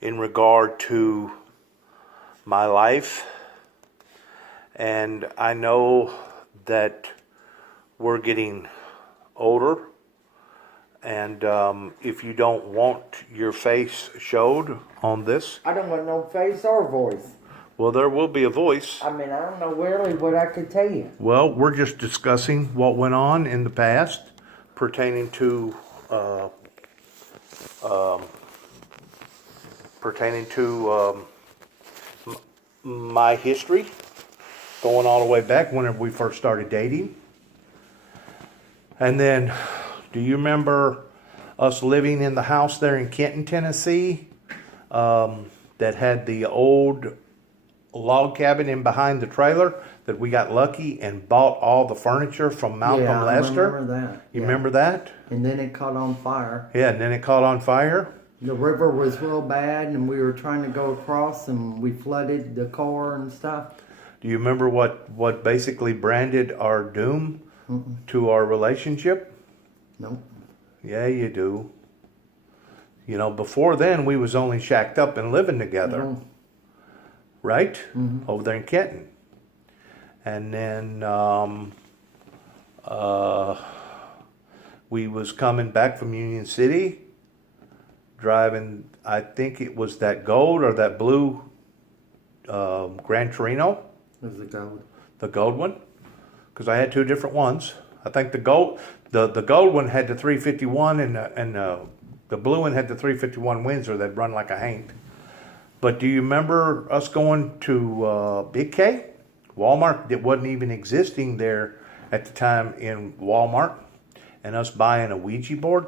in regard to my life. And I know that we're getting older. And if you don't want your face showed on this, I don't want no face or voice. well, there will be a voice. I mean, I don't know really what I could tell you. Well, we're just discussing what went on in the past pertaining to my history, going all the way back whenever we first started dating. And then, do you remember us living in the house there in Kenton, Tennessee, that had the old log cabin in behind the trailer, that we got lucky and bought all the furniture from Malcolm Lester? I remember that. You remember that? And then it caught on fire. Yeah, and then it caught on fire. The river was real bad, and we were trying to go across, and we flooded the car and stuff. Do you remember what basically branded our doom to our relationship? Nope. Yeah, you do. You know, before then, we was only shacked up and living together. Right? Over there in Kenton. And then we was coming back from Union City, driving, I think it was that gold or that blue Gran Torino. It was the gold. The gold one, because I had two different ones. I think the gold one had the 351 and the blue one had the 351 Windsor that run like a Haint. But do you remember us going to Big K? Walmart that wasn't even existing there at the time in Walmart, and us buying a Ouija board?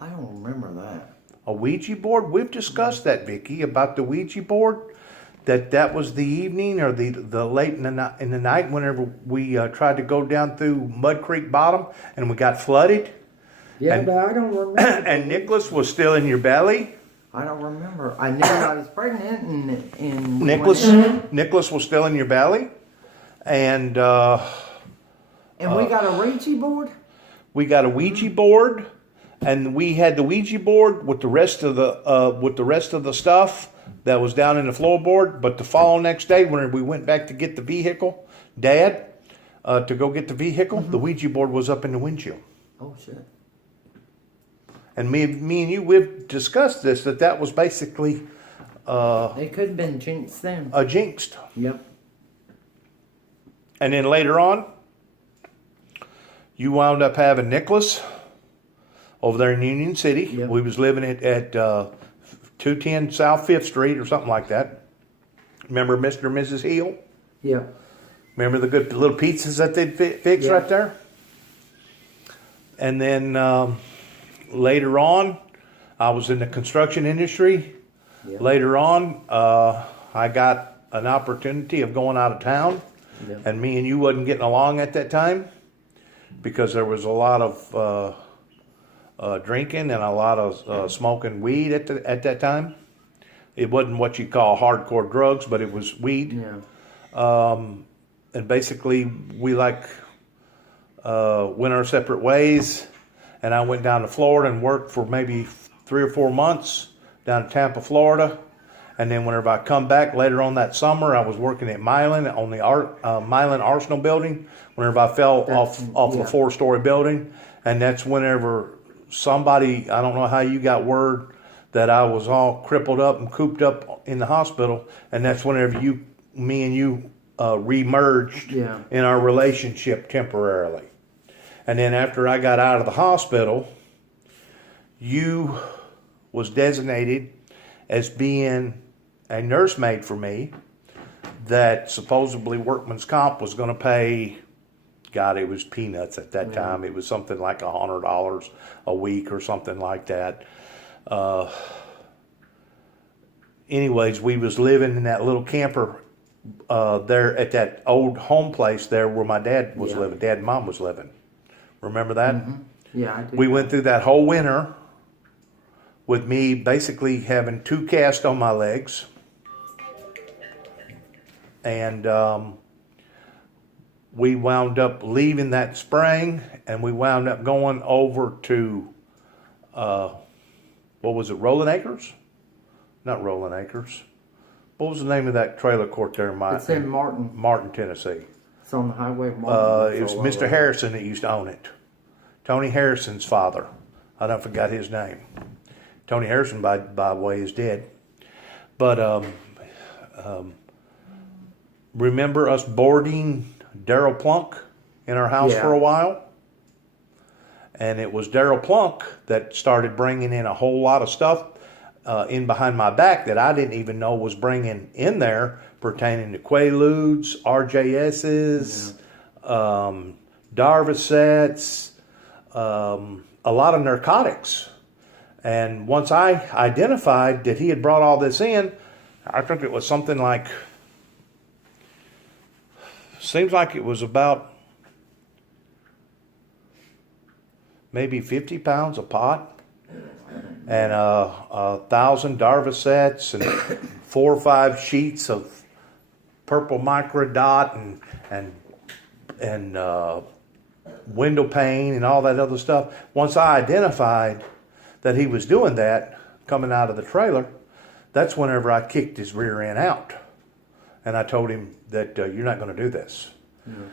I don't remember that. A Ouija board? We've discussed that, Vicky, about the Ouija board. That was the evening or the late in the night whenever we tried to go down through Mud Creek Bottom and we got flooded. Yeah, but I don't remember. And Nicholas was still in your belly. I don't remember. I knew I was pregnant, and Nicholas was still in your belly, and we got a Ouija board. We got a Ouija board, and we had the Ouija board with the rest of the stuff that was down in the floorboard. But the following next day, when we went back to get the vehicle, Dad, to go get the vehicle, the Ouija board was up in the windshield. Oh shit. And me and you, we've discussed this, that was basically it could have been jinxed then. a jinxed. Yep. And then later on, you wound up having Nicholas over there in Union City. Yep. We was living at 210 South 5th Street or something like that. Remember Mr. and Mrs. Heel? Yeah. Remember the good little pizzas that they'd fix right there? And then later on, I was in the construction industry. Yep. Later on, I got an opportunity of going out of town. Yep. And me and you wasn't getting along at that time because there was a lot of drinking and a lot of smoking weed at that time. It wasn't what you call hardcore drugs, but it was weed. Yeah. And basically, we went our separate ways. And I went down to Florida and worked for maybe 3 or 4 months down in Tampa, Florida. And then whenever I come back later on that summer, I was working at Milan on the Milan Arsenal building. Whenever I fell off a 4-story building, and that's whenever somebody, I don't know how you got word that I was all crippled up and cooped up in the hospital, and that's whenever me and you remerged in our relationship temporarily. And then after I got out of the hospital, you was designated as being a nursemaid for me that supposedly workman's comp was going to pay. God, it was peanuts at that time. It was something like $100 a week or something like that. Anyways, we was living in that little camper there at that old home place there where my dad was living. Dad and Mom was living. Remember that? Mm-hmm. Yeah, I do. We went through that whole winter with me basically having 2 casts on my legs. And we wound up leaving that spring, and we wound up going over to, what was it, Rolling Acres? not Rolling Acres. What was the name of that trailer court there? It's in Martin. Martin, Tennessee. It's on the highway of Martin. It was Mr. Harrison that used to own it. Tony Harrison's father. I don't forgot his name. Tony Harrison, by the way, is dead. But remember us boarding Daryl Plunk in our house for a while? And it was Daryl Plunk that started bringing in a whole lot of stuff in behind my back that I didn't even know was bringing in there, pertaining to Quaaludes, RJS's, Darvocets, a lot of narcotics. And once I identified that he had brought all this in, I think it was something like, seems like it was about maybe 50 pounds of pot, and 1,000 Darvocets, and 4 or 5 sheets of purple microdot, and window pane and all that other stuff. Once I identified that he was doing that coming out of the trailer, that's whenever I kicked his rear end out. And I told him that you're not going to do this. Mm-hmm.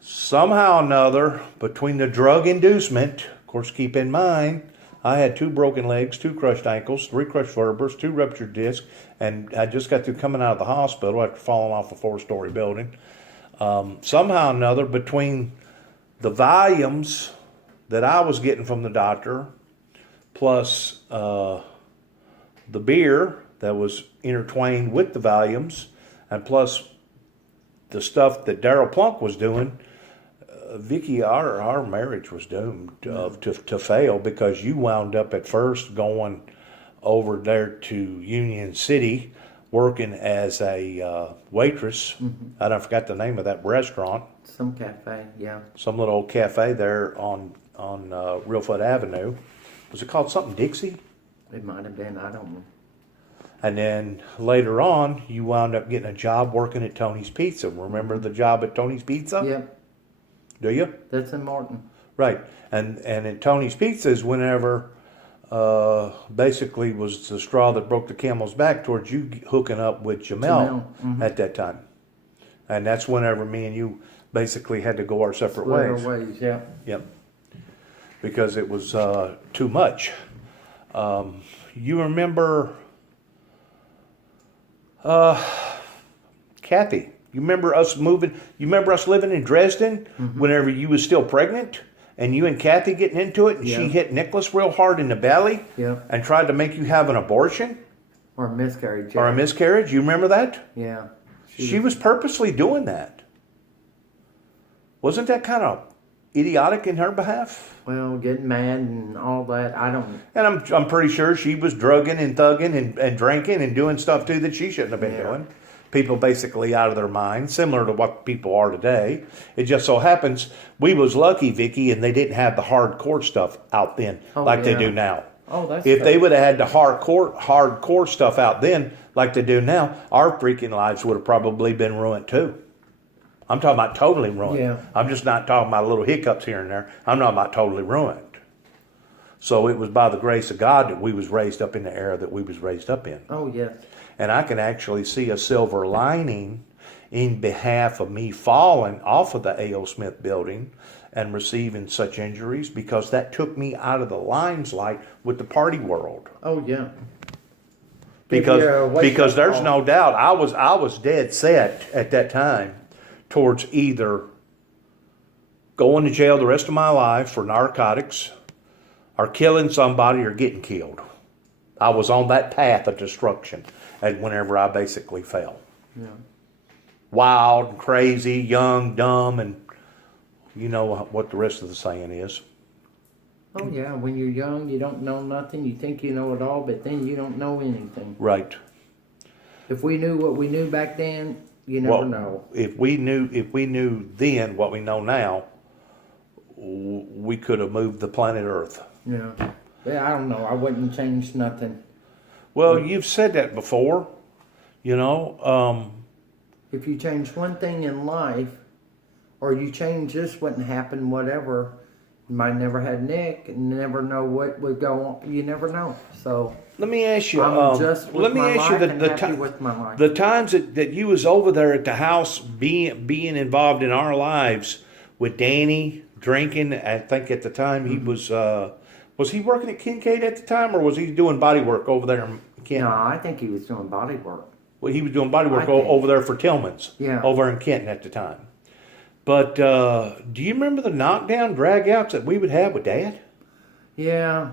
Somehow or another, between the drug inducement, of course, keep in mind, I had 2 broken legs, 2 crushed ankles, 3 crushed vertebrae, 2 ruptured discs, and I just got through coming out of the hospital after falling off a 4-story building. Somehow or another, between the volumes that I was getting from the doctor, plus the beer that was intertwined with the volumes, and plus the stuff that Daryl Plunk was doing, Vicky, our marriage was doomed to fail, because you wound up at first going over there to Union City working as a waitress. Mm-hmm. I forgot the name of that restaurant. Some cafe, yeah. Some little old cafe there on Reelfoot Avenue. Was it called something Dixie? It might have been, I don't know. And then later on, you wound up getting a job working at Tony's Pizza. Remember the job at Tony's Pizza? Yep. Do you? That's in Martin. Right. And at Tony's Pizza is whenever basically was the straw that broke the camel's back towards you hooking up with Jamel. Mm-hmm. At that time. And that's whenever me and you basically had to go our separate ways. Our ways, yeah. Yep. Because it was too much. You remember Kathy? You remember us moving? You remember us living in Dresden whenever you was still pregnant, and you and Kathy getting into it, and she hit Nicholas real hard in the belly, and tried to make you have an abortion or a miscarriage. Or a miscarriage. You remember that? Yeah. She was purposely doing that. Wasn't that kind of idiotic in her behalf? Well, getting mad and all that, I don't. And I'm pretty sure she was drugging and thugging and drinking and doing stuff too that she shouldn't have been doing. People basically out of their mind, similar to what people are today. It just so happens we was lucky, Vicky, and they didn't have the hardcore stuff out then they do now. Oh, that's if they would have had the hardcore stuff out then like they do now, our freaking lives would have probably been ruined too. I'm talking about totally ruined. Yeah. I'm just not talking about little hiccups here and there. I'm talking about totally ruined. So it was by the grace of God that we was raised up in the era that we was raised up in. Oh, yes. And I can actually see a silver lining in behalf of me falling off of the A.O. Smith building and receiving such injuries, because that took me out of the limelight with the party world. Oh, yeah. Because there's no doubt I was dead set at that time towards either going to jail the rest of my life for narcotics, or killing somebody, or getting killed. I was on that path of destruction and whenever I basically fell. Yeah. Wild, crazy, young, dumb, and you know what the rest of the saying is. Oh, yeah. When you're young, you don't know nothing. You think you know it all, but then you don't know anything. Right. If we knew what we knew back then, you never know. If we knew then what we know now, we could have moved the planet Earth. Yeah. Yeah, I don't know. I wouldn't change nothing. Well, you've said that before, you know. If you change one thing in life, or you change this wouldn't happen, whatever, might never had Nick, and never know what would go on. You never know. So let me ask you. I'm just with let me my ask you life and happy with my life. the times that you was over there at the house, being involved in our lives with Danny drinking. I think at the time he was he working at Kincaid at the time, or was he doing body work over there in Kenton? No, I think he was doing body work. Well, he was doing body work I think. over there for Tillman's, Yeah. over in Kenton at the time. But do you remember the knockdown dragouts that we would have with Dad? Yeah.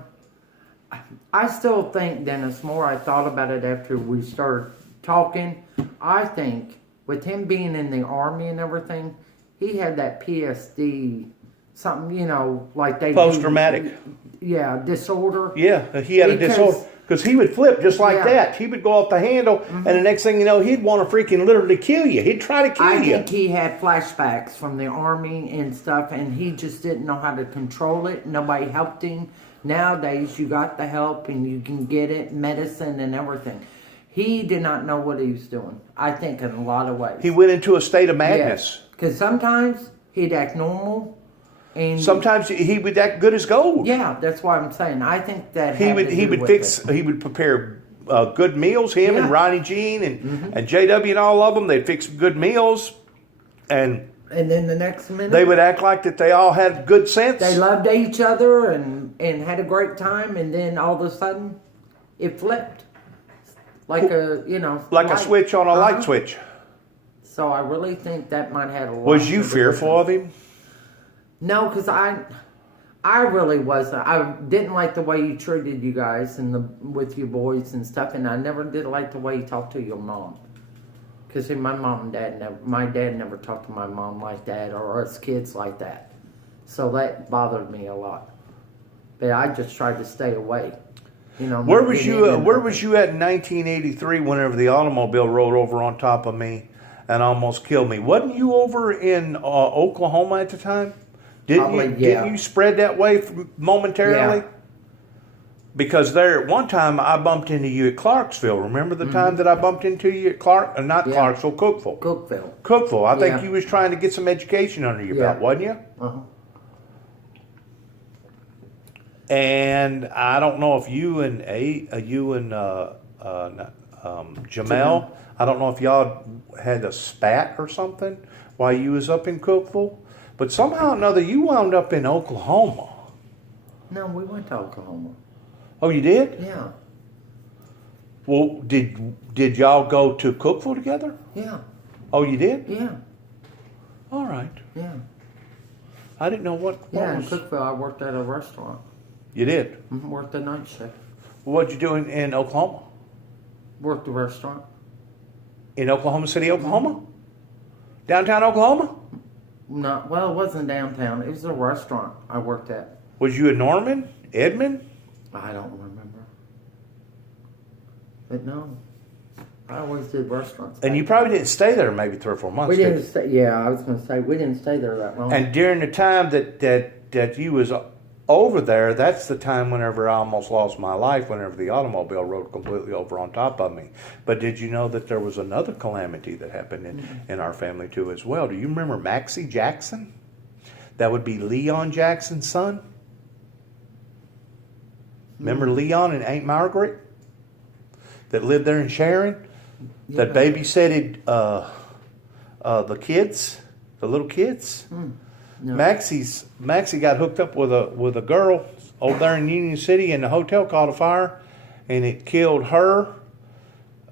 I still think, Dennis, more I thought about it after we started talking, I think with him being in the Army and everything, he had that PSD, something, you know, like they Post-traumatic. Yeah, disorder. Yeah, he had a disorder. Because he would flip just like that. He would go off the handle, and the next thing you know, he'd want to freaking literally kill you. He'd try to kill you. I think he had flashbacks from the Army and stuff, and he just didn't know how to control it. Nobody helped him. Nowadays, you got the help, and you can get it, medicine and everything. He did not know what he was doing, I think, in a lot of ways. He went into a state of madness. Because sometimes he'd act normal. And sometimes he would act good as gold. Yeah, that's what I'm saying. I think that he would prepare good meals. Him and Ronnie Jean and JW and all of them, they'd fix good meals, and then the next minute they would act like that they all had good sense. They loved each other and had a great time, and then all of a sudden it flipped like a switch on a light switch. So I really think that might have a lot. Was you fearful of him? No, because I really wasn't. I didn't like the way you treated you guys with your boys and stuff, and I never did like the way you talked to your mom. Because my dad never talked to my mom like that, or us kids like that. So that bothered me a lot. But I just tried to stay away. You know. Where was you at in 1983 whenever the automobile rolled over on top of me and almost killed me? Wasn't you over in Oklahoma at the time? Didn't you spread that way momentarily? Yeah. Because there at one time I bumped into you at Clarksville. Remember the time that I bumped into you at Clarksville, Cookville. Cookville. I think you was trying to get some education under your belt, wasn't you? Uh-huh. And I don't know if you and Jamel, I don't know if y'all had a spat or something while you was up in Cookville. But somehow or another, you wound up in Oklahoma. No, we went to Oklahoma. Oh, you did? Yeah. Well, did y'all go to Cookville together? Yeah. Oh, you did? Yeah. All right. Yeah. I didn't know what in Cookville, I worked at a restaurant. You did? Worked the night shift. What'd you do in Oklahoma? Worked the restaurant. In Oklahoma City, Oklahoma? Downtown Oklahoma? No, well, it wasn't downtown. It was a restaurant I worked at. Was you in Norman? Edmond? I don't remember. But no. I always did restaurants. And you probably didn't stay there maybe 3 or 4 months. We didn't stay. Yeah, I was going to say we didn't stay there that long. And during the time that you was over there, that's the time whenever I almost lost my life, whenever the automobile rolled completely over on top of me. But did you know that there was another calamity that happened in our family too as well? Do you remember Maxie Jackson? That would be Leon Jackson's son. Remember Leon and Aunt Margaret that lived there in Sharon? That babysitted the kids, the little kids? No. Maxie got hooked up with a girl over there in Union City, and the hotel caught a fire, and it killed her,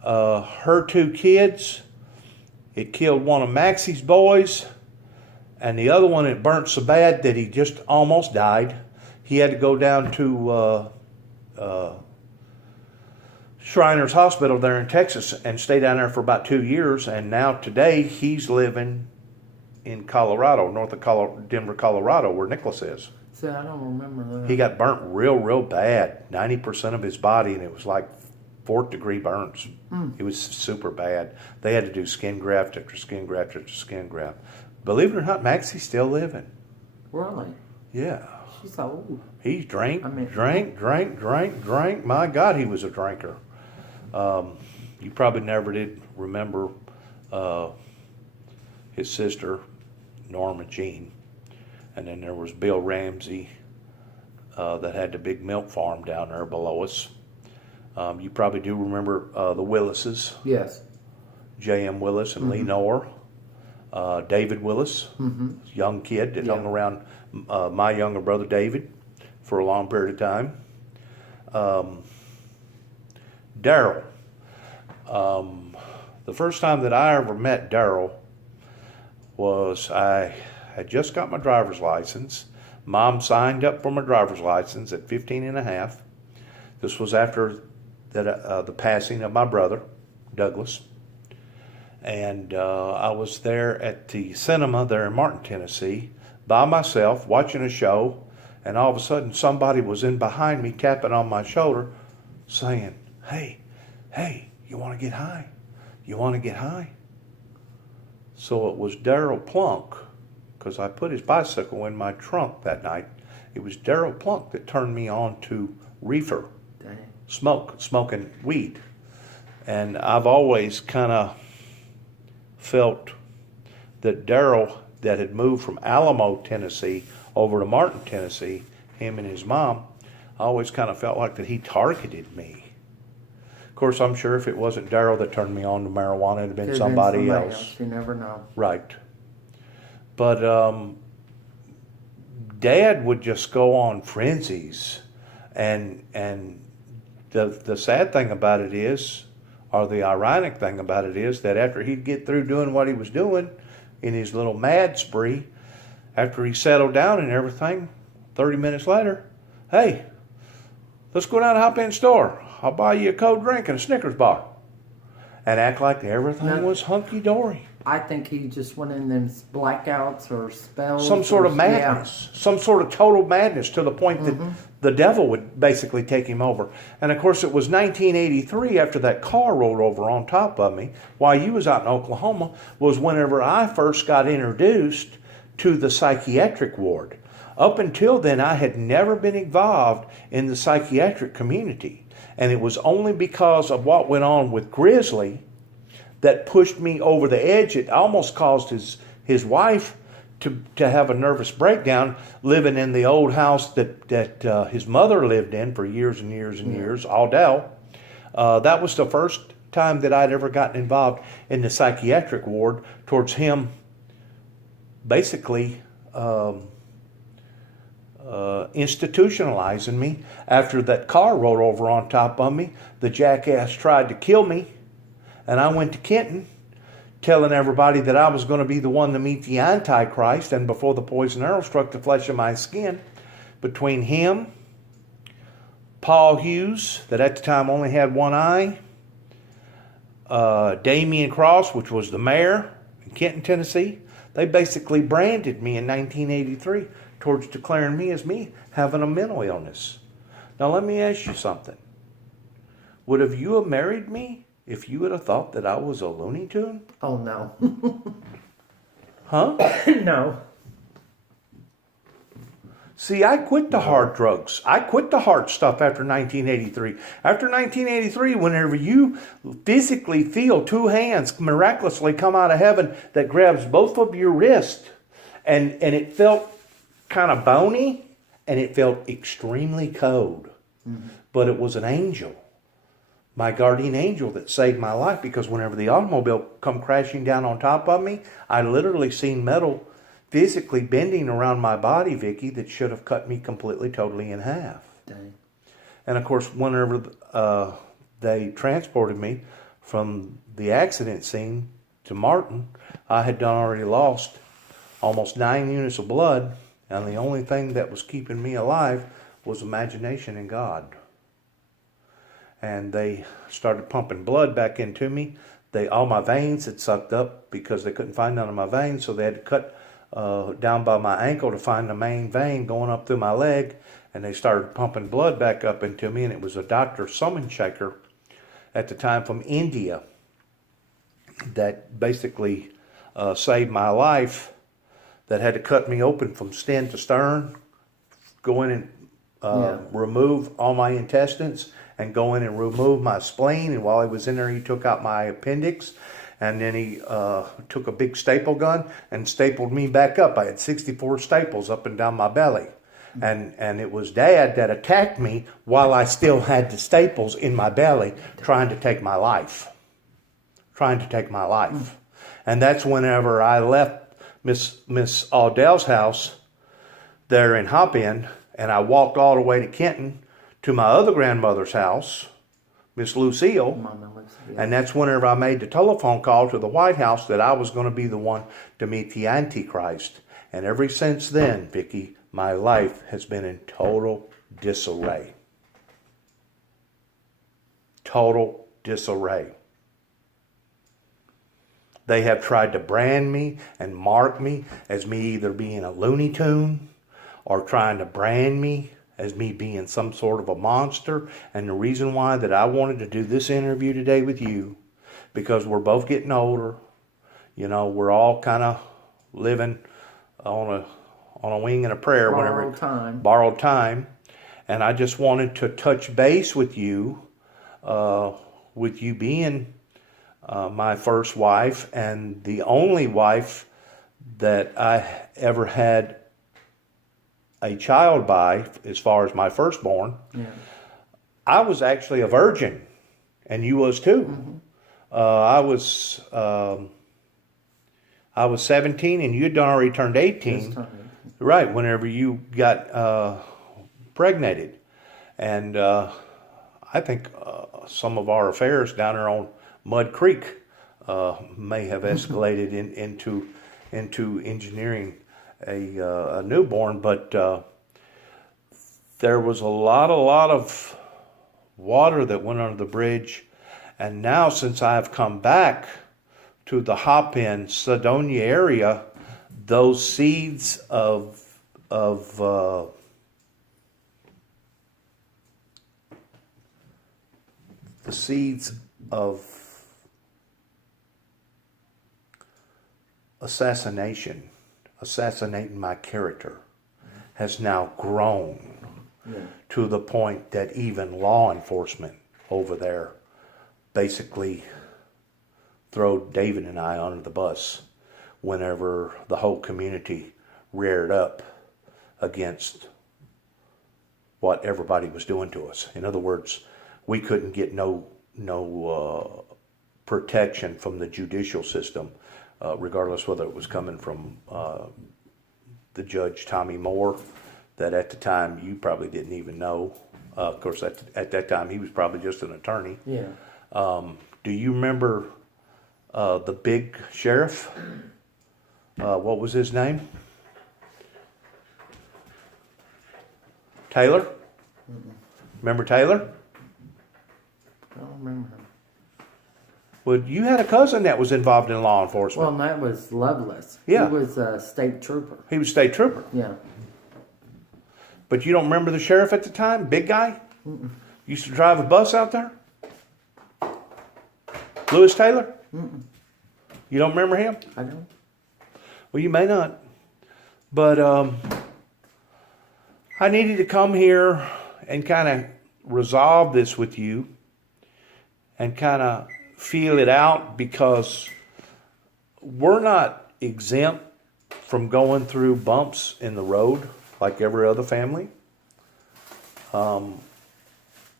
her 2 kids. It killed one of Maxie's boys, and the other one it burnt so bad that he just almost died. He had to go down to Shriners Hospital there in Texas and stay down there for about 2 years, and now today he's living in Colorado, north of Denver, Colorado, where Nicholas is. See, I don't remember that. He got burnt real bad, 90% of his body, and it was like 4th degree burns. It was super bad. They had to do skin graft after skin graft after skin graft. Believe it or not, Maxie's still living. Really? Yeah. She's old. He drank. My God, he was a drinker. You probably never did remember his sister, Norma Jean. And then there was Bill Ramsey that had the big milk farm down there below us. You probably do remember the Willises. Yes. J.M. Willis and Lee Noor. David Willis, young kid that hung around my younger brother David for a long period of time. Daryl. The first time that I ever met Daryl was I had just got my driver's license. Mom signed up for my driver's license at 15 and a half. This was after the passing of my brother, Douglas. And I was there at the cinema there in Martin, Tennessee, by myself, watching a show, and all of a sudden somebody was in behind me, tapping on my shoulder, saying, hey, you want to get high? You want to get high? So it was Daryl Plunk, because I put his bicycle in my trunk that night. It was Daryl Plunk that turned me on to reefer, smoking weed. And I've always kind of felt that Daryl, that had moved from Alamo, Tennessee, over to Martin, Tennessee, him and his mom, I always kind of felt like that he targeted me. Of course, I'm sure if it wasn't Daryl that turned me on to marijuana, it'd have been somebody else. You never know. Right. But Dad would just go on frenzies, and the sad thing about it is, or the ironic thing about it is, that after he'd get through doing what he was doing in his little mad spree, after he settled down and everything, 30 minutes later, hey, let's go down to Hop In store. I'll buy you a cold drink and a Snickers bar. And act like everything was hunky-dory. I think he just went in them blackouts or spells. Some sort of madness. Yeah. Some sort of total madness, to the point that the devil would basically take him over. And of course it was 1983, after that car rolled over on top of me while you was out in Oklahoma, was whenever I first got introduced to the psychiatric ward. Up until then, I had never been involved in the psychiatric community. And it was only because of what went on with Grizzly that pushed me over the edge. It almost caused his wife to have a nervous breakdown, living in the old house that his mother lived in for years and years and years, Aldell. That was the first time that I'd ever gotten involved in the psychiatric ward, towards him basically institutionalizing me. After that car rolled over on top of me, the jackass tried to kill me, and I went to Kenton telling everybody that I was going to be the one to meet the Antichrist, and before the poison arrow struck the flesh of my skin, between him, Paul Hughes, that at the time only had one eye, Damian Cross, which was the mayor in Kenton, Tennessee, they basically branded me in 1983 towards declaring me as me having a mental illness. Now let me ask you something. Would have you have married me if you would have thought that I was a Looney Tune? Oh, no. Huh? No. See, I quit the hard drugs. I quit the hard stuff after 1983. After 1983, whenever you physically feel two hands miraculously come out of heaven that grabs both of your wrists, and it felt kind of bony, and it felt extremely cold. But it was an angel, my guardian angel, that saved my life, because whenever the automobile come crashing down on top of me, I literally seen metal physically bending around my body, Vicky, that should have cut me completely, totally in half. Dang. And of course, whenever they transported me from the accident scene to Martin, I had already lost almost 9 units of blood, and the only thing that was keeping me alive was imagination and God. And they started pumping blood back into me. All my veins had sucked up because they couldn't find none of my veins, so they had to cut down by my ankle to find the main vein going up through my leg, and they started pumping blood back up into me, and it was a Dr. Summonshaker at the time from India that basically saved my life, that had to cut me open from stem to stern, go in and remove all my intestines, and go in and remove my spleen, and while he was in there, he took out my appendix. And then he took a big staple gun and stapled me back up. I had 64 staples up and down my belly. And it was Dad that attacked me while I still had the staples in my belly, trying to take my life. And that's whenever I left Miss Audell's house there in Hopin, and I walked all the way to Kenton to my other grandmother's house, Miss Lucille. And that's whenever I made the telephone call to the White House that I was going to be the one to meet the Antichrist. And ever since then, Vicky, my life has been in total disarray. Total disarray. They have tried to brand me and mark me as me either being a Looney Tune or trying to brand me as me being some sort of a monster. And the reason why that I wanted to do this interview today with you, because we're both getting older. You know, we're all kind of living on a wing and a prayer. Borrowed time. And I just wanted to touch base with you being my first wife and the only wife that I ever had a child by, as far as my firstborn. Yeah. I was actually a virgin, and you was too. Mm-hmm. I was 17, and you'd already turned 18. Right, whenever you got pregnated. And I think some of our affairs down there on Mud Creek may have escalated into engineering a newborn, but there was a lot of water that went under the bridge. And now, since I have come back to the Hopin, Sedonia area, those seeds of assassinating my character, has now grown to the point that even law enforcement over there basically throw David and I under the bus whenever the whole community reared up against what everybody was doing to us. In other words, we couldn't get no protection from the judicial system, regardless whether it was coming from the judge Tommy Moore, that at the time you probably didn't even know. Of course, at that time he was probably just an attorney. Yeah. Do you remember the big sheriff? What was his name? Taylor? Mm-mm. Remember Taylor? I don't remember him. Well, you had a cousin that was involved in law enforcement. Well, that was Lovelace. Yeah. He was a state trooper. He was state trooper. Yeah. But you don't remember the sheriff at the time? Big guy? Mm-mm. Used to drive a bus out there? Lewis Taylor? Mm-mm. You don't remember him? I don't. Well, you may not. But I needed to come here and kind of resolve this with you and kind of feel it out, because we're not exempt from going through bumps in the road like every other family. I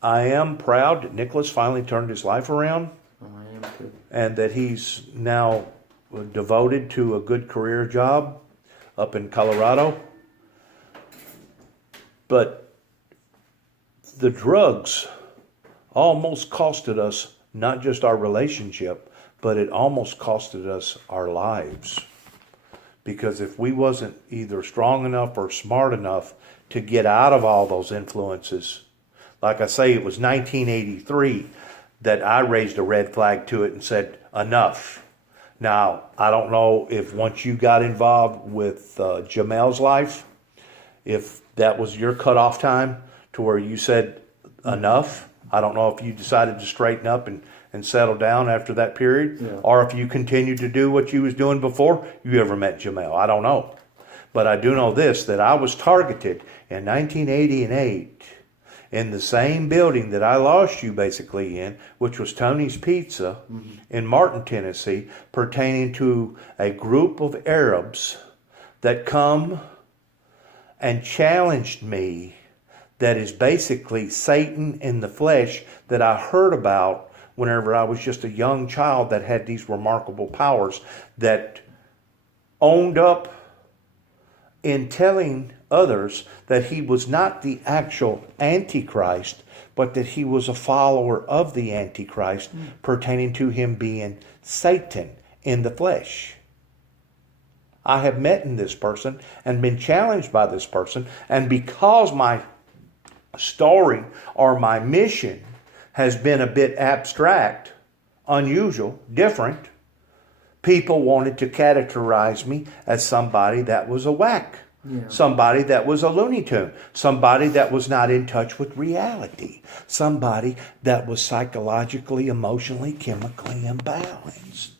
am proud that Nicholas finally turned his life around. I am too. And that he's now devoted to a good career job up in Colorado. But the drugs almost costed us not just our relationship, but it almost costed us our lives. Because if we wasn't either strong enough or smart enough to get out of all those influences, like I say, it was 1983 that I raised a red flag to it and said, enough. Now, I don't know if once you got involved with Jamel's life, if that was your cutoff time to where you said enough. I don't know if you decided to straighten up and settle down after that period, or if you continued to do what you was doing before you ever met Jamel. I don't know. But I do know this, that I was targeted in 1988 in the same building that I lost you basically in, which was Tony's Pizza in Martin, Tennessee, pertaining to a group of Arabs that come and challenged me, that is basically Satan in the flesh, that I heard about whenever I was just a young child, that had these remarkable powers, that owned up in telling others that he was not the actual Antichrist, but that he was a follower of the Antichrist, pertaining to him being Satan in the flesh. I have met in this person and been challenged by this person, and because my story or my mission has been a bit abstract, unusual, different, people wanted to categorize me as somebody that was a whack. Yeah. Somebody that was a Looney Tune. Somebody that was not in touch with reality. Somebody that was psychologically, emotionally, chemically imbalanced.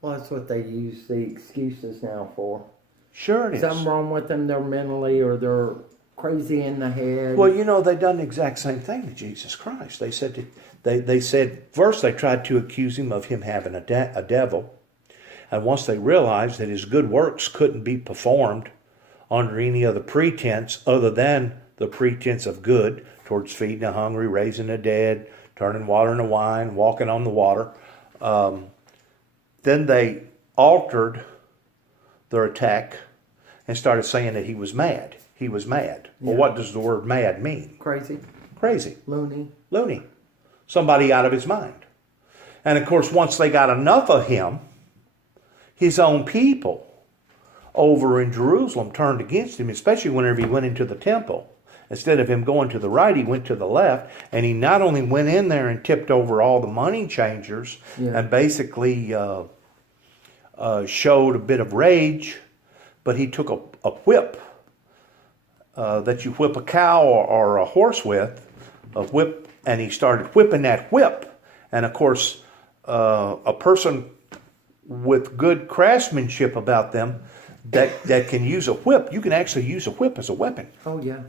Well, that's what they use the excuses now for. Sure it is. Something wrong with them, they're mentally, or they're crazy in the head. Well, you know, they done the exact same thing to Jesus Christ. They said, they said first they tried to accuse him of him having a devil. And once they realized that his good works couldn't be performed under any other pretense other than the pretense of good, towards feeding the hungry, raising the dead, turning water into wine, walking on the water, then they altered their attack and started saying that he was mad. He was mad. Yeah. Well, what does the word mad mean? Crazy. Crazy. Loony. Somebody out of his mind. And of course, once they got enough of him, his own people over in Jerusalem turned against him, especially whenever he went into the temple. Instead of him going to the right, he went to the left, and he not only went in there and tipped over all the money changers, and basically showed a bit of rage, but he took a whip that you whip a cow or a horse with, a whip, and he started whipping that whip. And of course, a person with good craftsmanship about them that can use a whip, you can actually use a whip as a weapon. Oh, yeah.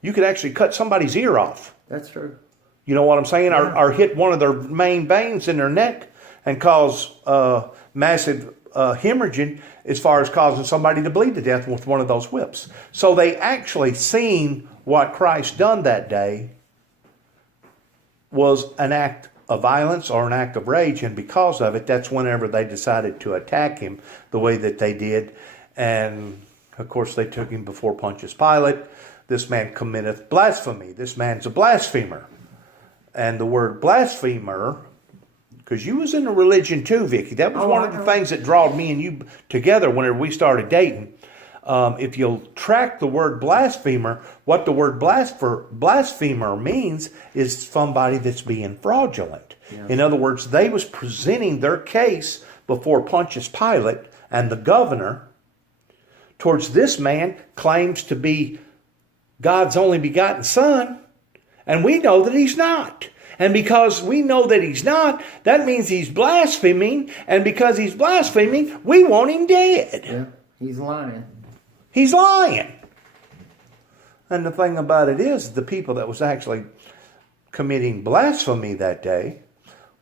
You could actually cut somebody's ear off. That's true. You know what I'm saying? Yeah. Or hit one of their main veins in their neck and cause massive hemorrhaging, as far as causing somebody to bleed to death with one of those whips. So they actually seen what Christ done that day was an act of violence or an act of rage, and because of it, that's whenever they decided to attack him the way that they did. And of course, they took him before Pontius Pilate. This man committeth blasphemy. This man's a blasphemer. And the word blasphemer, because you was in a religion too, Vicky. That was one of the things that drawed me and you together whenever we started dating. If you'll track the word blasphemer, what the word blasphemer means is somebody that's being fraudulent. Yeah. In other words, they was presenting their case before Pontius Pilate, and the governor towards this man claims to be God's only begotten son, and we know that he's not. And because we know that he's not, that means he's blaspheming, and because he's blaspheming, we want him dead. Yeah, he's lying. He's lying. And the thing about it is, the people that was actually committing blasphemy that day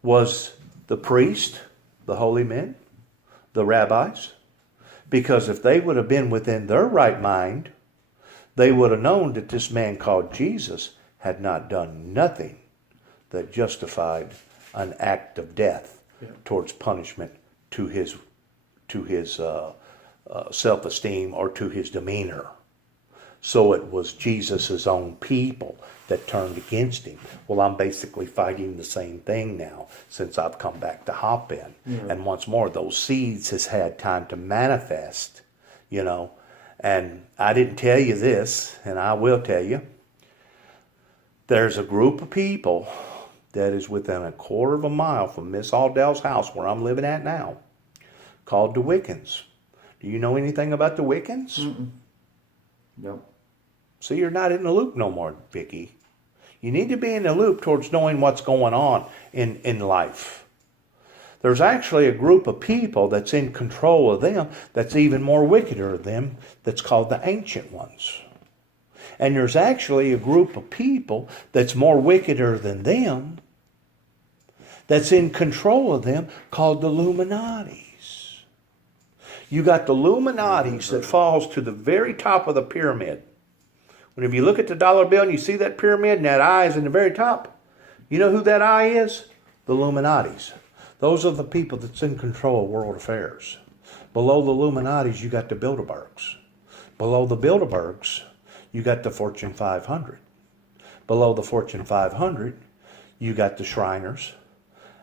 was the priest, the holy men, the rabbis. Because if they would have been within their right mind, they would have known that this man called Jesus had not done nothing that justified an act of death towards punishment to his self-esteem or to his demeanor. So it was Jesus' own people that turned against him. Well, I'm basically fighting the same thing now since I've come back to Hop-In. Yeah. And once more, those seeds has had time to manifest, you know. And I didn't tell you this, and I will tell you. There's a group of people that is within a quarter of a mile from Miss Aldell's house where I'm living at now, called the Wiccans. Do you know anything about the Wiccans? Mm-mm. Nope. So you're not in the loop no more, Vicky. You need to be in the loop towards knowing what's going on in life. There's actually a group of people that's in control of them that's even more wickeder than them, that's called the Ancient Ones. And there's actually a group of people that's more wickeder than them, that's in control of them, called the Illuminatis. You got the Illuminatis that falls to the very top of the pyramid. Whenever you look at the dollar bill and you see that pyramid and that eye is in the very top, you know who that eye is? The Illuminatis. Those are the people that's in control of world affairs. Below the Illuminatis, you got the Bilderbergs. Below the Bilderbergs, you got the Fortune 500. Below the Fortune 500, you got the Shriners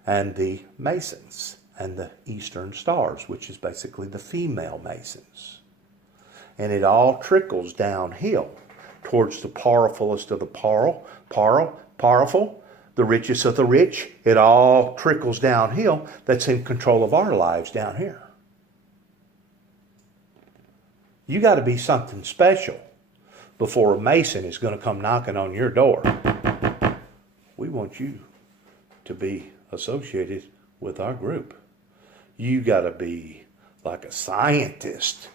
and the Masons and the Eastern Stars, which is basically the female Masons. And it all trickles downhill towards the powerfulest of the powerful, the richest of the rich. It all trickles downhill that's in control of our lives down here. You got to be something special before a Mason is going to come knocking on your door. We want you to be associated with our group. You got to be like a scientist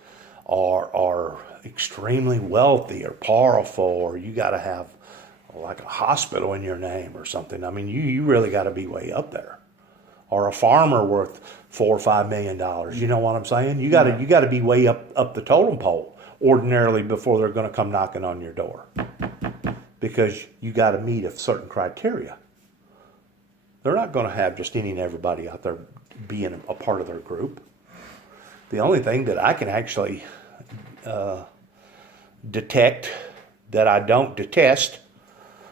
or extremely wealthy or powerful, or you got to have like a hospital in your name or something. I mean, you really got to be way up there. Or a farmer worth $4 or $5 million. You know what I'm saying? You got to be way up the totem pole ordinarily before they're going to come knocking on your door, because you got to meet a certain criteria. They're not going to have just any and everybody out there being a part of their group. The only thing that I can actually detect that I don't detest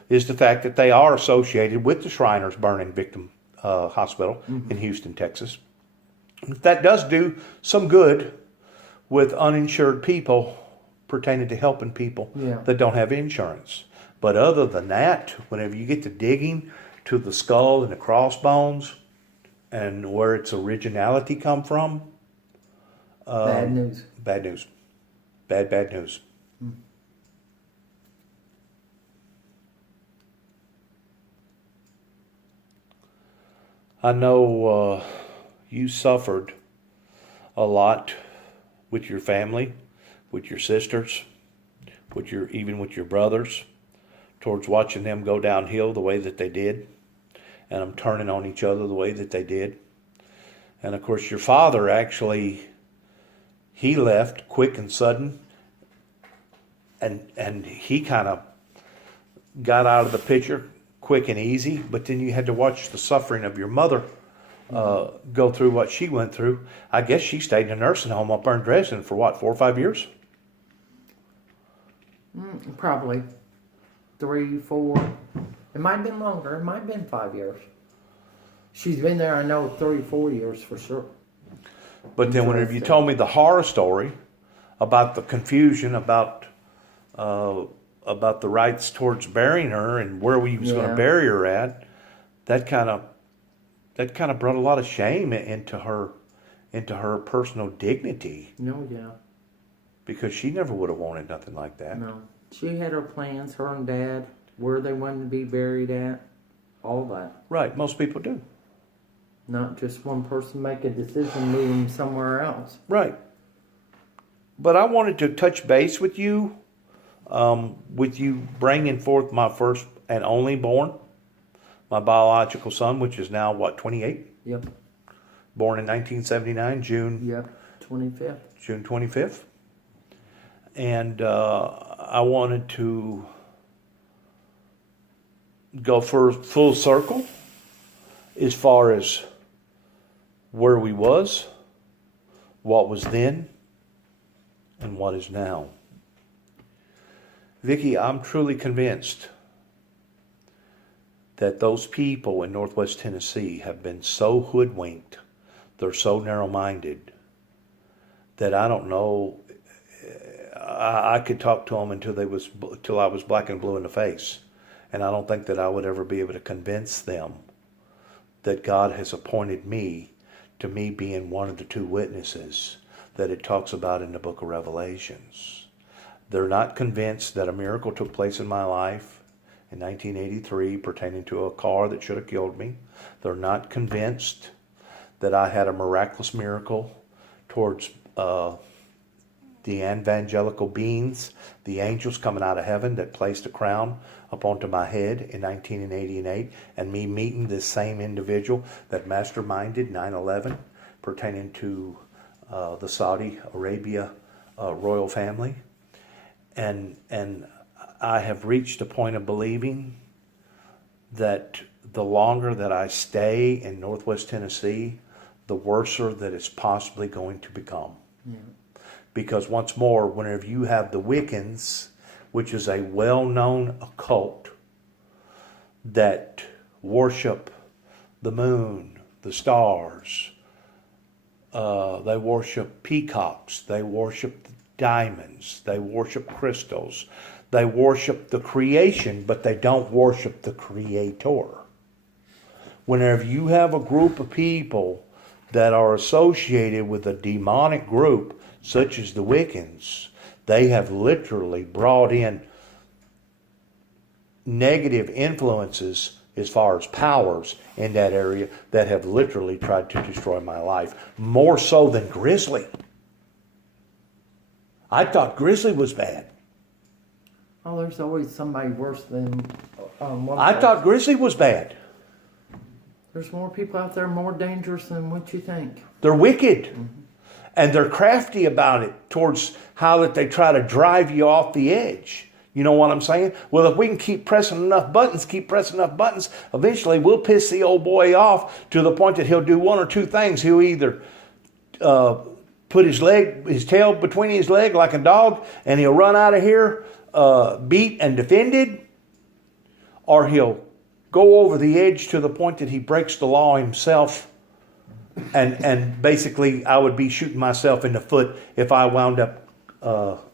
is the fact that they are associated with the Shriners Burning Victim Hospital in Houston, Texas. That does do some good with uninsured people pertaining to helping people that don't have insurance. But other than that, whenever you get to digging to the skull and the crossbones and where its originality come from, bad news. Bad news. Bad news. I know you suffered a lot with your family, with your sisters, even with your brothers, towards watching them go downhill the way that they did, and them turning on each other the way that they did. And of course, your father actually, he left quick and sudden, and he kind of got out of the picture quick and easy, but then you had to watch the suffering of your mother go through what she went through. I guess she stayed in a nursing home up there in Dresden for what, 4 or 5 years? Probably 3, 4. It might have been longer. It might have been 5 years. She's been there, I know, 3, 4 years for sure. But then whenever you told me the horror story about the confusion about the rights towards burying her and where we was going to bury her at, that kind of brought a lot of shame into her personal dignity. No, yeah. Because she never would have wanted nothing like that. No. She had her plans, her and Dad, where they wanted to be buried at, all that. Right, most people do. Not just one person make a decision, move them somewhere else. Right. But I wanted to touch base with you bringing forth my first and only born, my biological son, which is now, 28? Yep. Born in 1979, June. Yep, 25th. June 25th. And I wanted to go for full circle as far as where we was, what was then, and what is now. Vicky, I'm truly convinced that those people in Northwest Tennessee have been so hoodwinked, they're so narrow-minded, that I don't know, I could talk to them until I was black and blue in the face. And I don't think that I would ever be able to convince them that God has appointed me to me being one of the 2 witnesses that it talks about in the book of Revelations. They're not convinced that a miracle took place in my life in 1983 pertaining to a car that should have killed me. They're not convinced that I had a miraculous miracle towards the evangelical beings, the angels coming out of heaven that placed a crown upon my head in 1988, and me meeting this same individual that masterminded 9/11 pertaining to the Saudi Arabia royal family. And I have reached a point of believing that the longer that I stay in Northwest Tennessee, the worser that it's possibly going to become. Yeah. Because once more, whenever you have the Wiccans, which is a well-known occult that worship the moon, the stars, they worship peacocks, they worship diamonds, they worship crystals, they worship the creation, but they don't worship the Creator. Whenever you have a group of people that are associated with a demonic group, such as the Wiccans, they have literally brought in negative influences as far as powers in that area that have literally tried to destroy my life, more so than Grizzly. I thought Grizzly was bad. Oh, there's always somebody worse than one I person. thought Grizzly was bad. There's more people out there more dangerous than what you think. They're wicked. Mm-hmm. And they're crafty about it towards how that they try to drive you off the edge. You know what I'm saying? Well, if we can keep pressing enough buttons, eventually we'll piss the old boy off to the point that he'll do one or two things. He'll either put his tail between his leg like a dog, and he'll run out of here beat and defended, or he'll go over the edge to the point that he breaks the law himself. And basically, I would be shooting myself in the foot if I wound up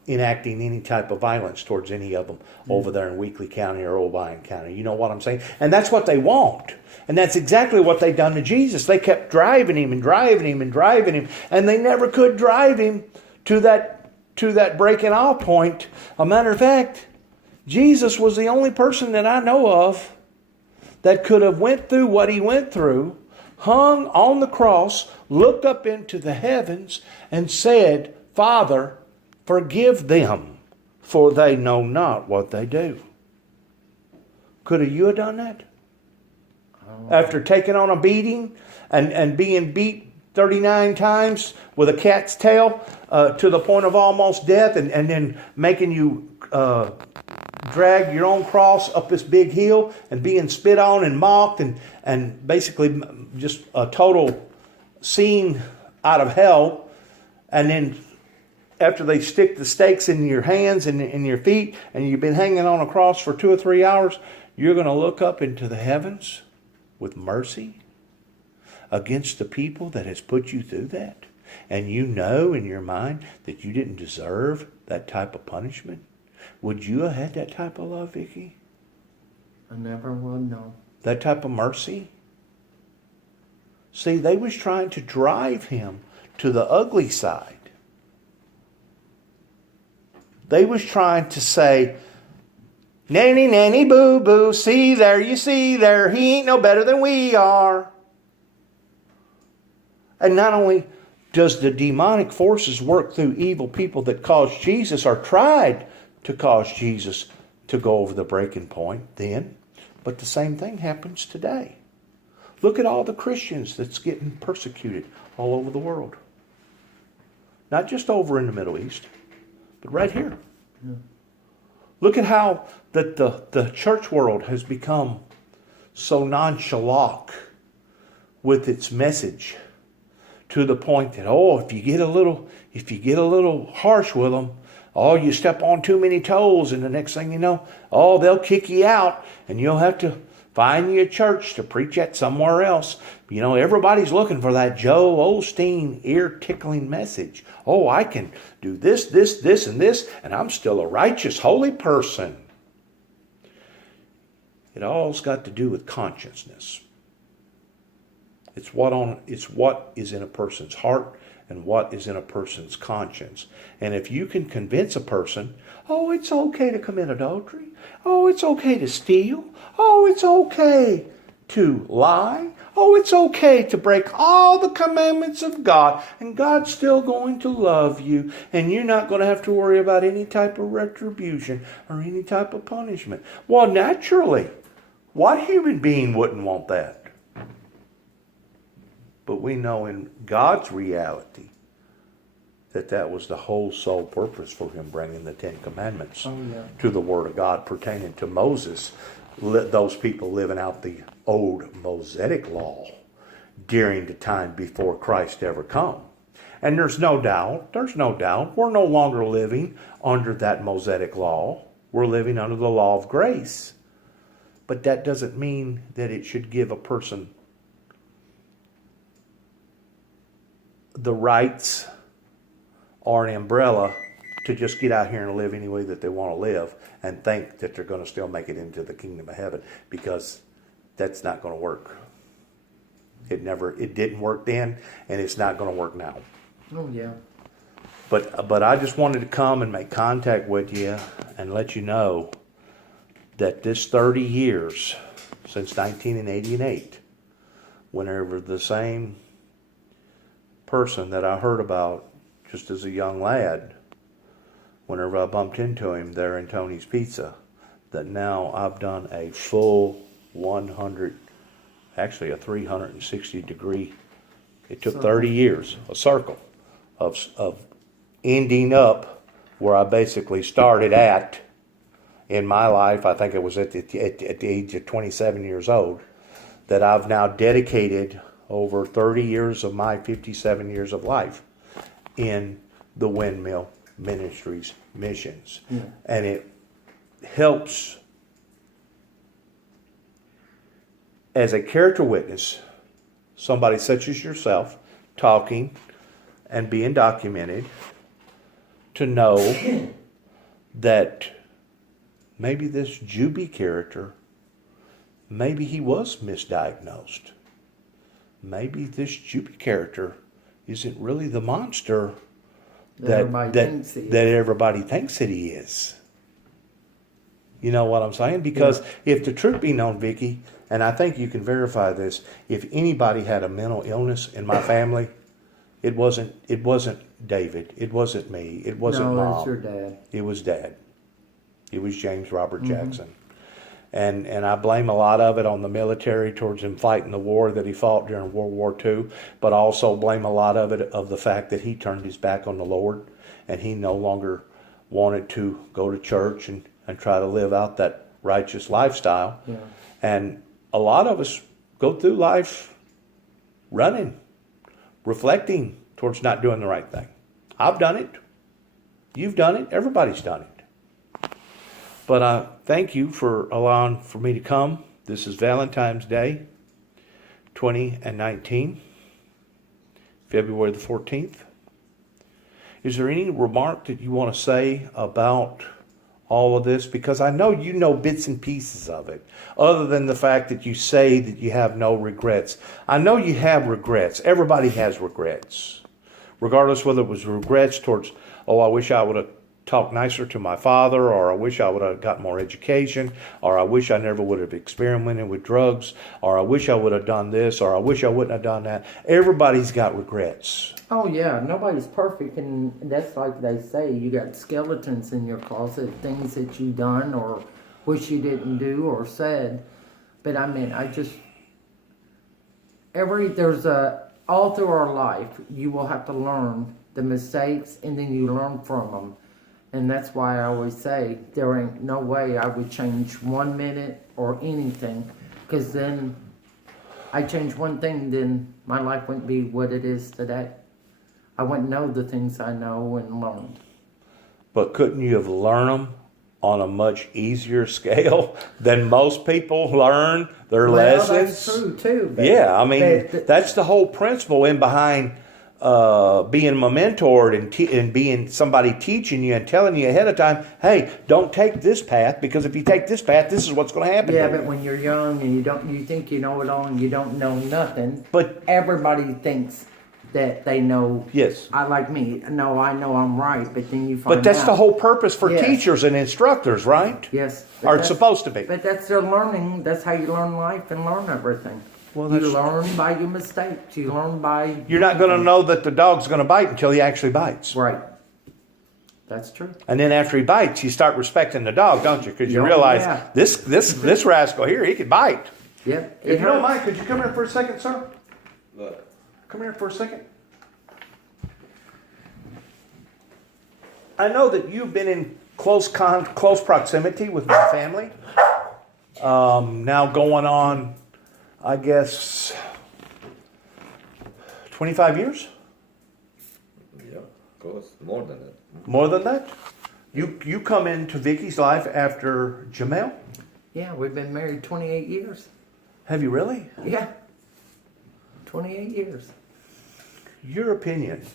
enacting any type of violence towards any of them over there in Weakley County or Obion County. You know what I'm saying? And that's what they want. And that's exactly what they done to Jesus. They kept driving him, and they never could drive him to that breaking off point. A matter of fact, Jesus was the only person that I know of that could have went through what he went through, hung on the cross, looked up into the heavens, and said, "Father, forgive them, for they know not what they do." Could have you done that? After taking on a beating and being beat 39 times with a cat's tail to the point of almost death, and then making you drag your own cross up this big hill and being spit on and mocked and basically just a total scene out of hell. And then after they stick the stakes in your hands and in your feet, and you've been hanging on a cross for 2 or 3 hours, you're going to look up into the heavens with mercy against the people that has put you through that. And you know in your mind that you didn't deserve that type of punishment. Would you have had that type of love, Vicky? I never would know. That type of mercy? See, they was trying to drive him to the ugly side. They was trying to say, "Nanny, nanny, boo, boo, see there, you see there, he ain't no better than we are." And not only does the demonic forces work through evil people that caused Jesus or tried to cause Jesus to go over the breaking point then, but the same thing happens today. Look at all the Christians that's getting persecuted all over the world. Not just over in the Middle East, but right here. Yeah. Look at how that the church world has become so nonchalant with its message, to the point that, if you get a little harsh with them, you step on too many toes, and the next thing you know, they'll kick you out, and you'll have to find you a church to preach at somewhere else. You know, everybody's looking for that Joe Osteen ear-tickling message. I can do this, and this, and I'm still a righteous, holy person. It all's got to do with consciousness. It's what is in a person's heart and what is in a person's conscience. And if you can convince a person, it's okay to commit adultery. It's okay to steal. It's okay to lie? Oh, it's okay to break all the commandments of God, and God's still going to love you, and you're not going to have to worry about any type of retribution or any type of punishment. Well, naturally, what human being wouldn't want that? But we know in God's reality that was the whole sole purpose for him bringing the Ten Commandments to the Word of God pertaining to Moses. Those people living out the old Mosaic law during the time before Christ ever come. And there's no doubt, we're no longer living under that Mosaic law. We're living under the law of grace. But that doesn't mean that it should give a person the rights or an umbrella to just get out here and live any way that they want to live and think that they're going to still make it into the kingdom of heaven, because that's not going to work. It didn't work then, and it's not going to work now. Oh, yeah. But I just wanted to come and make contact with you and let you know that this 30 years, since 1988, whenever the same person that I heard about just as a young lad, whenever I bumped into him there in Tony's Pizza, that now I've done a full 360 degree. It took 30 years, a circle of ending up where I basically started at in my life. I think it was at the age of 27 years old, that I've now dedicated over 30 years of my 57 years of life in the Windmill Ministries missions. Yeah. And it helps as a character witness, somebody such as yourself, talking and being documented, to know that maybe this Juby character, maybe he was misdiagnosed. Maybe this Juby character isn't really the monster that everybody thinks that he is. You know what I'm saying? Because if the truth be known, Vicky, and I think you can verify this, if anybody had a mental illness in my family, it wasn't David, it wasn't me, it wasn't Mom. No, it's your dad. It was Dad. It was James Robert Jackson. And I blame a lot of it on the military towards him fighting the war that he fought during World War II, but also blame a lot of it of the fact that he turned his back on the Lord, and he no longer wanted to go to church and try to live out that righteous lifestyle. Yeah. And a lot of us go through life running, reflecting towards not doing the right thing. I've done it. You've done it. Everybody's done it. But I thank you for allowing for me to come. This is Valentine's Day, 2019, February the 14th. Is there any remark that you want to say about all of this? Because I know you know bits and pieces of it, other than the fact that you say that you have no regrets. I know you have regrets. Everybody has regrets. Regardless whether it was regrets towards, I wish I would have talked nicer to my father, or I wish I would have got more education, or I wish I never would have experimented with drugs, or I wish I would have done this, or I wish I wouldn't have done that. Everybody's got regrets. Oh yeah, nobody's perfect, and that's like they say, you got skeletons in your closet, things that you done or wish you didn't do or said. But I mean, all through our life, you will have to learn the mistakes, and then you learn from them. And that's why I always say there ain't no way I would change 1 minute or anything, because then I change one thing, then my life wouldn't be what it is today. I wouldn't know the things I know and learned. But couldn't you have learned them on a much easier scale than most people learn their lessons? That's true too. Yeah, I mean, that's the whole principle in behind being mentored and being somebody teaching you and telling you ahead of time, hey, don't take this path, because if you take this path, this is what's going to happen. Yeah, but when you're young and you think you know it all and you don't know nothing, but everybody thinks that they know. Yes. I like me. No, I know I'm right, but then you find out. But that's the whole purpose for Yes. teachers and instructors, right? Yes. Or it's supposed to be. But that's their learning. That's how you learn life and learn everything. Well, you that's- learn by your mistakes. You learn by. You're not going to know that the dog's going to bite until he actually bites. Right. That's true. And then after he bites, you start respecting the dog, don't you? Because you Oh, realize yeah. this rascal here, he can bite. Yep. If you don't mind, could you come here for a second, sir? Look, Come here for a second. I know that you've been in close proximity with my family. Now going on, I guess, 25 years? yeah, close, more than that. More than that? You come into Vicky's life after Jamel? Yeah, we've been married 28 years. Have you really? Yeah. 28 years. Your opinion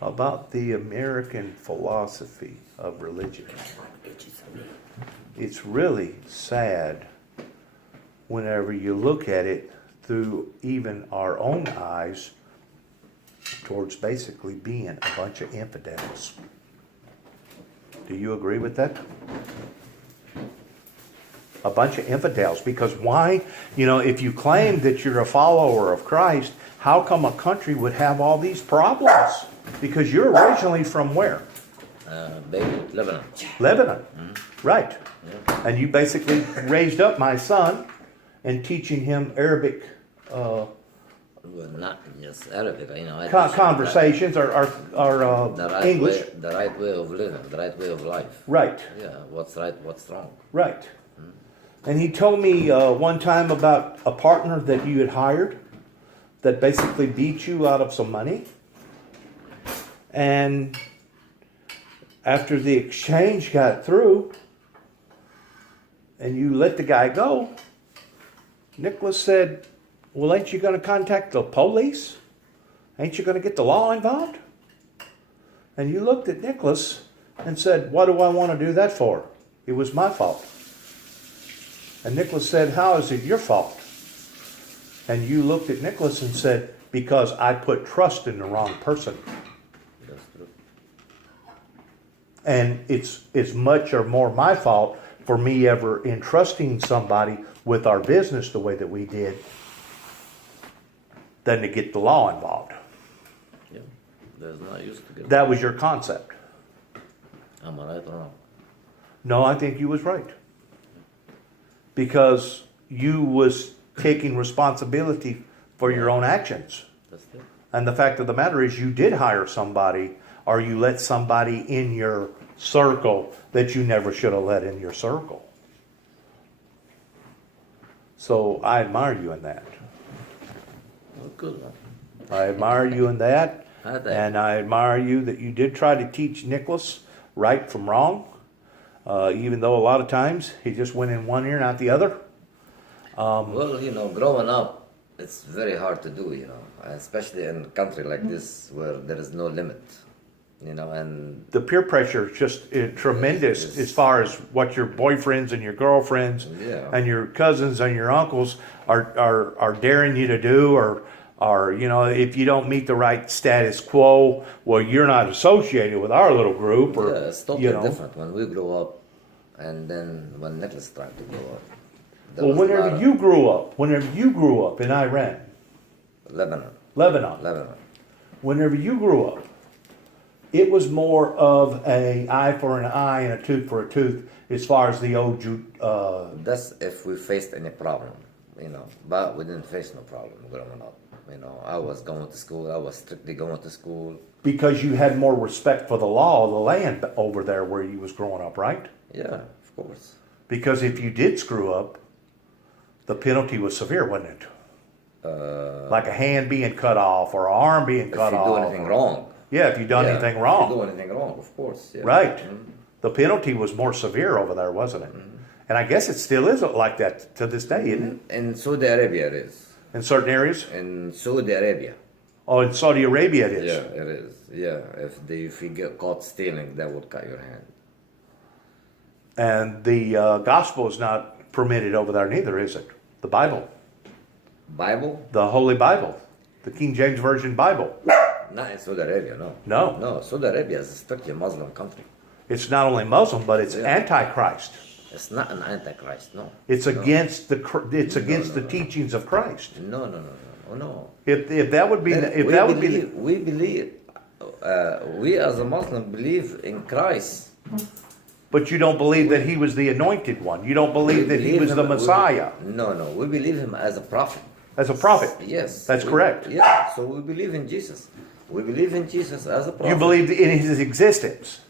about the American philosophy of religion. It's really sad whenever you look at it through even our own eyes towards basically being a bunch of infidels. Do you agree with that? A bunch of infidels. Because why? You know, if you claim that you're a follower of Christ, how come a country would have all these problems? Because you're originally from where? Beirut, Lebanon. Lebanon. Right. And you basically raised up my son in teaching him Arabic Well, not just Arabic, you know. conversations or The right English. way, the right way of living, the right way of life. Right. Yeah, what's right, what's wrong. Right. And he told me one time about a partner that you had hired that basically beat you out of some money. And after the exchange got through and you let the guy go, Nicholas said, well, ain't you going to contact the police? Ain't you going to get the law involved? And you looked at Nicholas and said, what do I want to do that for? It was my fault. And Nicholas said, how is it your fault? And you looked at Nicholas and said, because I put trust in the wrong person. That's true. And it's much or more my fault for me ever entrusting somebody with our business the way that we did than to get the law involved. Yeah, there's no use to get. That was your concept. Am I right or wrong? No, I think you was right. Because you was taking responsibility for your own actions. That's it. And the fact of the matter is you did hire somebody or you let somebody in your circle that you never should have let in your circle. So I admire you in that. Well, good one. I admire you in that. I thank And I admire you that you did try to teach Nicholas right from wrong. Even though a lot of times he just went in one ear and out the other. Well, you know, growing up, it's very hard to do, you know, especially in a country like this where there is no limit, you know, and The peer pressure is just tremendous Yes. as far as what your boyfriends and your girlfriends Yeah. and your cousins and your uncles are daring you to do, or you know, if you don't meet the right status quo, well, you're not associated with our little group, or yeah, it's totally you know. different when we grew up and then when Nicholas tried to grow up. there Well, was a lot whenever of- you grew up in Iran, Lebanon, Lebanon, whenever you grew up, it was more of a eye for an eye and a tooth for a tooth as far as the old that's if we faced any problem, you know, but we didn't face no problem growing up. You know, I was going to school, I was strictly going to school. because you had more respect for the law of the land over there where you was growing up, right? Yeah, of course. Because if you did screw up, the penalty was severe, wasn't it? Like a hand being cut off or an arm being If cut you off. do anything wrong. Yeah, if you done Yeah, anything If you wrong. do anything wrong, of course. Yeah. Right. Mhm. The penalty was more severe over there, wasn't it? And I guess it still is like that to this day, isn't it? In Saudi Arabia it is. In certain areas? In Saudi Arabia. Oh, in Saudi Arabia it is. Yeah, it is. Yeah, if you get caught stealing, that would cut your hand. And the gospel is not permitted over there neither, is it? The Bible. Bible? The Holy Bible. the King James Version Bible. Not in Saudi Arabia, no. No. No, Saudi Arabia is strictly a Muslim country. It's not only Muslim, but it's Yeah. Antichrist. It's not an antichrist, no. It's No. against the no. teachings of Christ. No. If that would be We as a Muslim believe in Christ. but you don't believe that he was the anointed one. You don't believe that he believe was the him- Messiah No, we believe him as a prophet. as a prophet. Yes. That's correct. Yeah, so we believe in Jesus. We believe in Jesus as a prophet. You believe in his existence.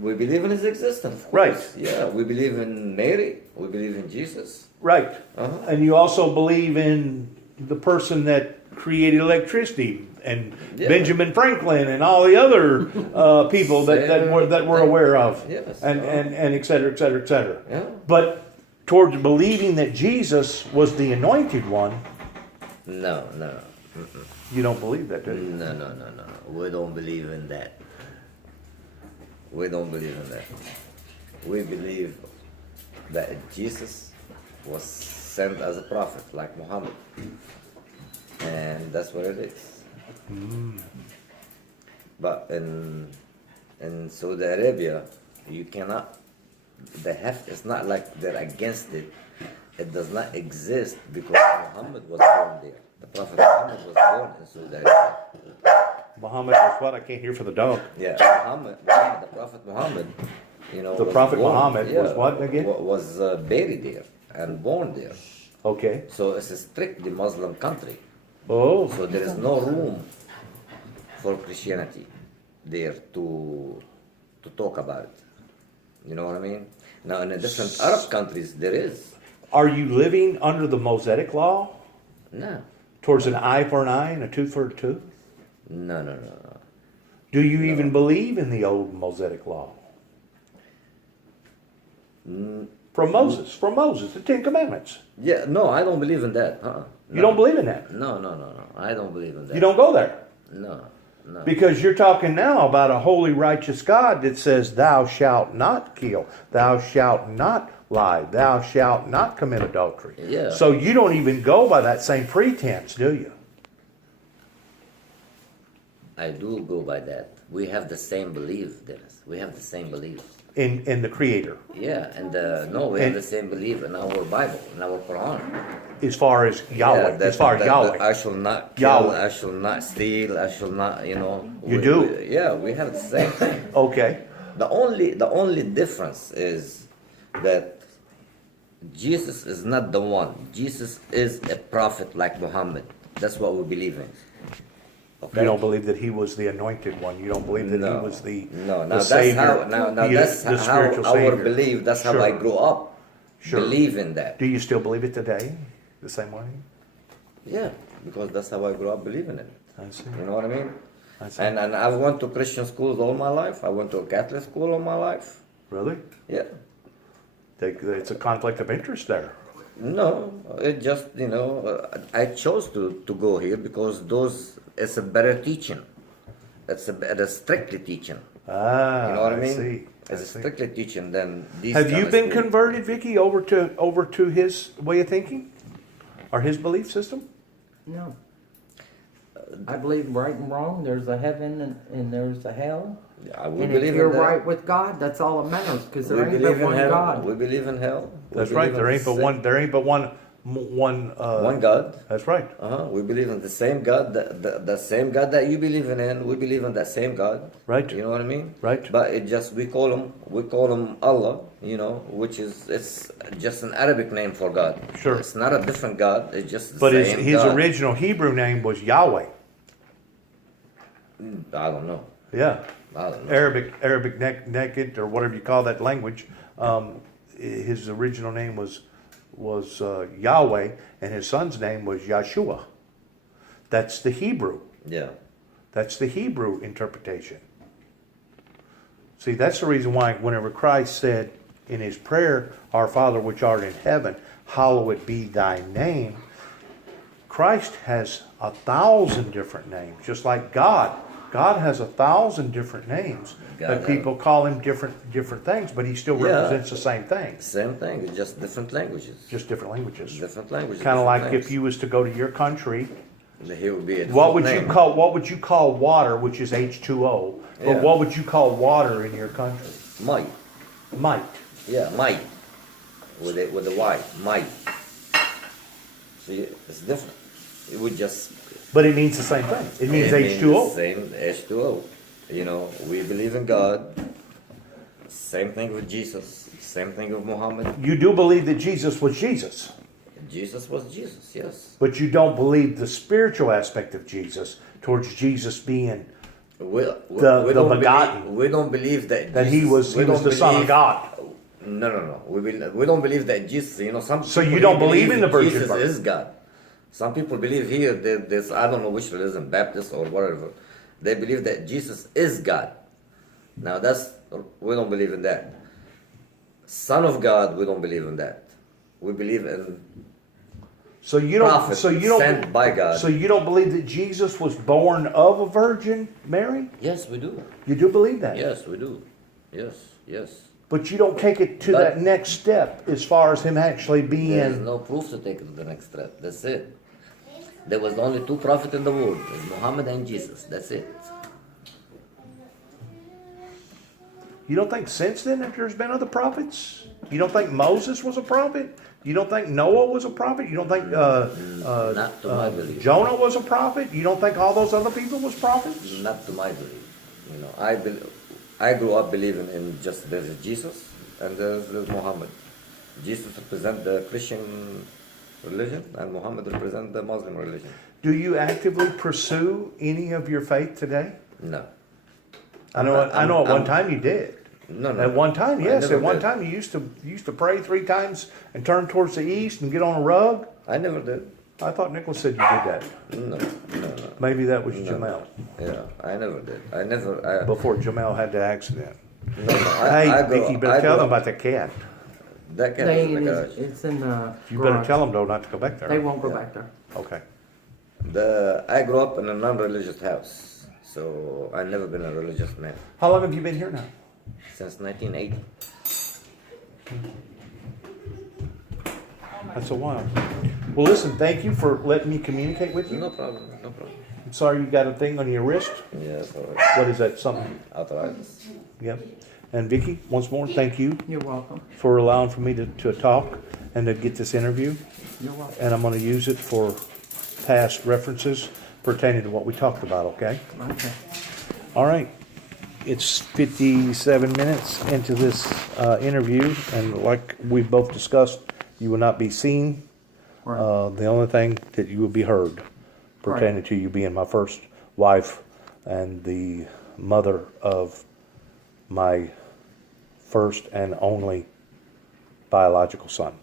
We believe in his existence. Of Right. course. Yeah, we believe in Mary. We believe in Jesus. Right. Uh-huh. And you also believe in the person that created electricity and Yeah. Benjamin Franklin and all the other people that we're aware of. Yes. And et cetera, et cetera, et cetera. Yeah. But towards believing that Jesus was the anointed one, No. you don't believe that, do you? No. We don't believe in that. We don't believe in that. We believe that Jesus was sent as a prophet, like Muhammad. And that's what it is. But in Saudi Arabia, you cannot, it's not like they're against it. It does not exist because Muhammad was born there. The Prophet Muhammad was born in Saudi Arabia. Muhammad was what? I can't hear for the dog. Yeah, the Prophet Muhammad, The was Prophet born- Muhammad was what again? Was buried there and born there. Okay. So it's a strictly Muslim country. Oh, So there is no room for Christianity there to talk about it. You know what I mean? Now in the different Arab countries there is. are you living under the Mosaic law No. towards an eye for an eye and a tooth for a tooth? No. Do you even believe in the old Mosaic law? From Moses, the Ten Commandments. Yeah, no, I don't believe in that. You don't believe in that. No. I don't believe in that. You don't go there. No. Because you're talking now about a holy, righteous God that says, thou shalt not kill, thou shalt not lie, thou shalt not commit adultery. Yeah. So you don't even go by that same pretense, do you? I do go by that. We have the same belief, Dennis. We have the same belief. In the Creator, Yeah, and we have the same belief in our Bible, in our Quran. as far as Yahweh, Yeah, as far as that Yahweh. I shall not kill, Yahweh. I shall not steal, I shall not, You do? We have the same thing. Okay. The only difference is that Jesus is not the one. Jesus is a prophet like Muhammad. That's what we believe in. Okay? You don't believe that he was the anointed one. You don't believe that he No, was the no. Now the that's Savior, how. Now the that's how spiritual our Savior. belief. That's how Sure. I grew up. Sure. Believing that. Do you still believe it today, the same way? Yeah, because that's how I grew up believing it. I see. You know what I mean? I see. And I've went to Christian schools all my life. I went to a Catholic school all my life. Really? Yeah. It's a conflict of interest there. No, it just I chose to go here because it's a better teaching. It's a strictly teaching. Ah, You know what I mean? See. I It's a see. strictly teaching than these. Have kind you of been schools. converted, Vicky, over to his way of thinking, or his belief system? No. I believe right and wrong. There's a heaven and there's a hell. Yeah, we And believe if you're in that. right with God, that's all that matters. Because We there ain't believe but in one hell. God. We believe in hell. We That's believe right. in There ain't the but one. There ain't but one. one God. That's right. We believe in the same God, the same God that you believe in. We believe in that same God. Right. You know what I mean? Right. But it just we call him Allah. Which is it's just an Arabic name for God. Sure. It's not a different God. It's just the But same his God. original Hebrew name was Yahweh. I don't know. Yeah. I don't know. Arabic naked or whatever you call that language. His original name was Yahweh, and his son's name was Yeshua. That's the Hebrew. Yeah. That's the Hebrew interpretation. See, that's the reason why whenever Christ said in his prayer, "Our Father which art in heaven, hallowed be thy name," Christ has 1,000 different names, just like God. God has 1,000 different names, God but has- people call him different things, but he still Yeah. represents the same thing, Same thing. It's just different languages. just different languages. Different languages. Kind of different like names. if you was to go to your country He would be a What would different you name. call water, which is H2O? But Yeah. what would you call water in your country? Might. Might. Yeah, might. With the Y. Might. See, it's different. It would just. But it means the same thing. It means it means H2O. the same H2O. You know, we believe in God. Same thing with Jesus. Same thing with Muhammad. You do believe that Jesus was Jesus, Jesus was Jesus, yes. but you don't believe the spiritual aspect of Jesus towards Jesus being We The don't begotten. we don't believe that he was we don't the Son of believe- God. No. We don't believe that Jesus. You know, some. So you people don't believe in the virgin Jesus birth? is God. Some people believe here that there's, I don't know which religion, Baptist or whatever. They believe that Jesus is God. Now we don't believe in that. Son of God, we don't believe in that. We believe in So you don't. prophet sent by God. So you don't believe that Jesus was born of a virgin Mary? Yes, we do. You do believe that? Yes, we do. Yes. But you don't take it to But- that next step as far as him actually There's being. no proof to take it to the next step. That's it. There was only two prophets in the world. It's Muhammad and Jesus. That's it. You don't think since then that there's been other prophets? You don't think Moses was a prophet? You don't think Noah was a prophet? You don't think Not to my belief. Jonah was a prophet? You don't think all those other people was prophets? Not to my belief. You know, I grew up believing in just there's Jesus and there's Muhammad. Jesus represents the Christian religion and Muhammad represents the Muslim religion. Do you actively pursue any of your faith today? No. I know at one time you did. No. At one time, I yes. never At one did. time you used to pray 3 times and turn towards the east and get on a rug. I never did. I thought Nicholas said you did that. No. Maybe that was No. Jamel. Yeah, I never did. I never. Before Jamel had the accident. No. Hey, I grew- Vicky, you I better grew tell them up- about that cat. That cat is in the garage. It's in the You better garage. tell them though not to go back there. They won't go Yeah. back there. Okay. I grew up in a non-religious house, so I've never been a religious man How long have you been here now? since 1980. That's a while. Well, listen, thank you for letting me communicate with you. No problem. I'm sorry you got a thing on your wrist. Yes, all right. What is that? Something? Arthritis. Yep. And Vicky, once more, thank you You're welcome. for allowing for me to talk and to get this interview. You're welcome. And I'm going to use it for past references pertaining to what we talked about, okay? Okay. All right. It's 57 minutes into this interview, and like we both discussed, you will not be seen. Right. The only thing that you will be heard pertaining to you being my first wife and the mother of my first and only biological son.